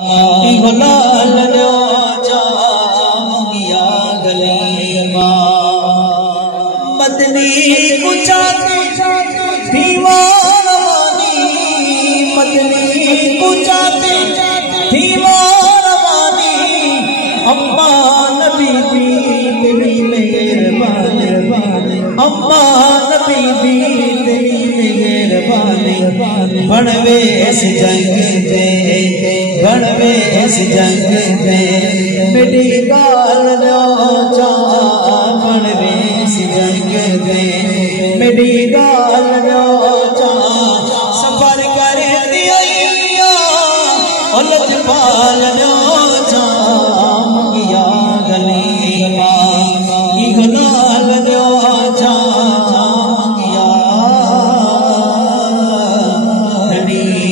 غلال جو چاہیا گلی مدنی کچاتے دیوانی مدنی کچاتے دیوانی اما نبی بھی تیری مہربانی اما نبی بھی تیری مہربانی بڑھوے اس جنگ دے بڑھوے اس جنگ دے میری گال جو چاہ بڑھوے اس جنگ دے میری گال جو چاہ سفر کر دیا الج پال جو چاہ گیا گلی غلال جو چاہ گیا گلی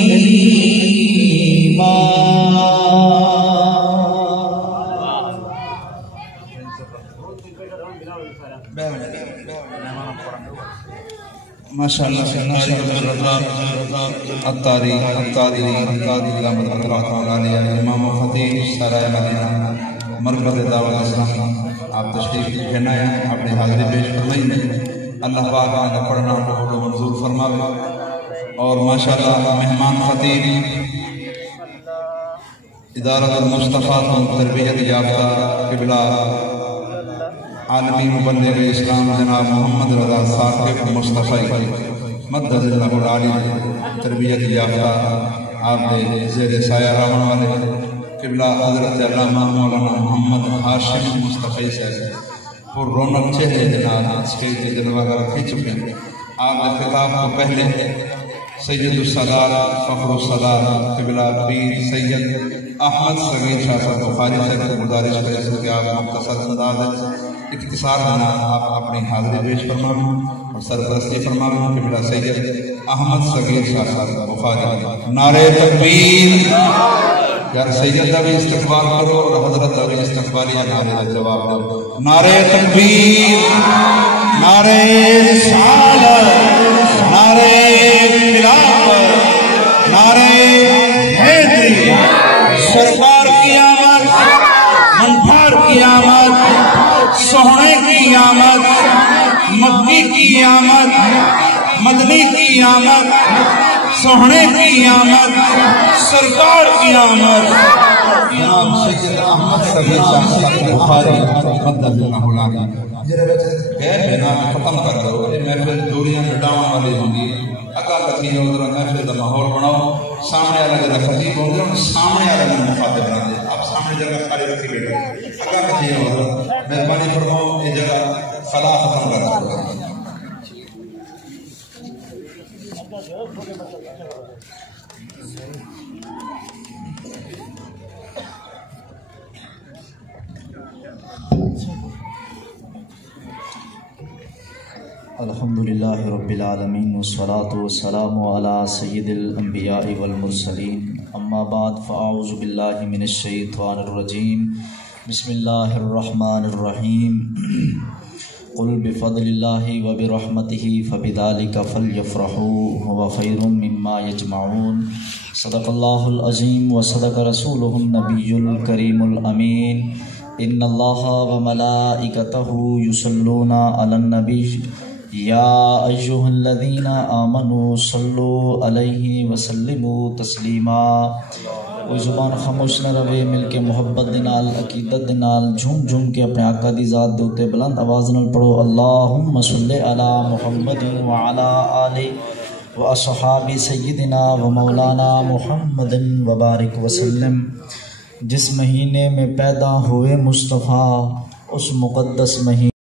ماشاءاللہ اتاری امام و خطیب سرائے مدینہ مرکز دعوت اسلام آپ تشریف لینا ہے اپنی حاضری پیش فرمائی اللہ پاک آنکھ پڑھنا کو منظور فرماوے اور ماشاءاللہ مہمان خطیب ادارت المصطفیٰ تربیت یافتہ قبلہ عالمی مبلغ اسلام جناب محمد رضا صاحب مصطفی مدد اللہ العالی تربیت یافتہ آپ نے زیر سایہ رہن والے قبلہ حضرت علامہ مولانا محمد ہاشم مصطفی صاحب پر رونق چہرے جناب اسکیل کے جلوہ رکھی چکے ہیں آپ نے خطاب کو پہلے سید السادات فخر السادات قبلہ پیر سید احمد صغیر شاہ صاحب بخاری صاحب کو گزارش کرے سو کہ آپ مختصر انداز اختصار میں آپ اپنی حاضری پیش فرمائیں اور سرپرستی فرمائیں قبلہ سید احمد صغیر شاہ صاحب بخاری نعرہ تکبیر یار سید کا بھی استقبال کرو اور حضرت کا بھی استقبالیہ نعرے کا جواب دو نعرہ تکبیر نعرہ رسالت نعرہ خلافت نعرہ حیدری سرکار کی آمد منفار کی آمد سوہنے کی آمد مکی کی آمد مدنی کی آمد سوہنے کی آمد سرکار کی آمد جناب سید احمد صغیر شاہ صاحب بخاری مدد اللہ العالی غیر بنا ختم کر دو یہ محفل دوریاں مٹاؤں والی ہوں گی اگا کتھی ادھر محفل کا ماحول بناؤ سامنے والا جگہ خطیب ہوں گے سامنے والا جگہ مخاطب بنا دے آپ سامنے جگہ خالی رکھی بیٹھے اگا کتھی ادھر مہربانی فرماؤ یہ جگہ خلا ختم کر دو الحمدللہ رب العالمین والصلاة والسلام علی سید الانبیاء والمرسلین اما بعد فاعوذ باللہ من الشیطان الرجیم بسم اللہ الرحمن الرحیم قل بفضل اللہ وبرحمتہ فبذلک فلیفرحوا هو خیر مما یجمعون صدق اللہ العظیم وصدق رسولہ النبی الکریم الامین ان اللہ وملائکتہ یصلون علی النبی یا ایہا الذین آمنوا صلوا علیہ وسلموا تسلیما کوئی زبان خاموش نہ رہے مل کے محبت دنال عقیدت دنال جھوم جھوم کے اپنے آقا دی ذات دوتے بلند آواز نال پڑھو اللہم صلی علی محمد وعلی آلہ واصحاب سیدنا و مولانا محمد وبارک وسلم جس مہینے میں پیدا ہوئے مصطفیٰ اس مقدس مہینے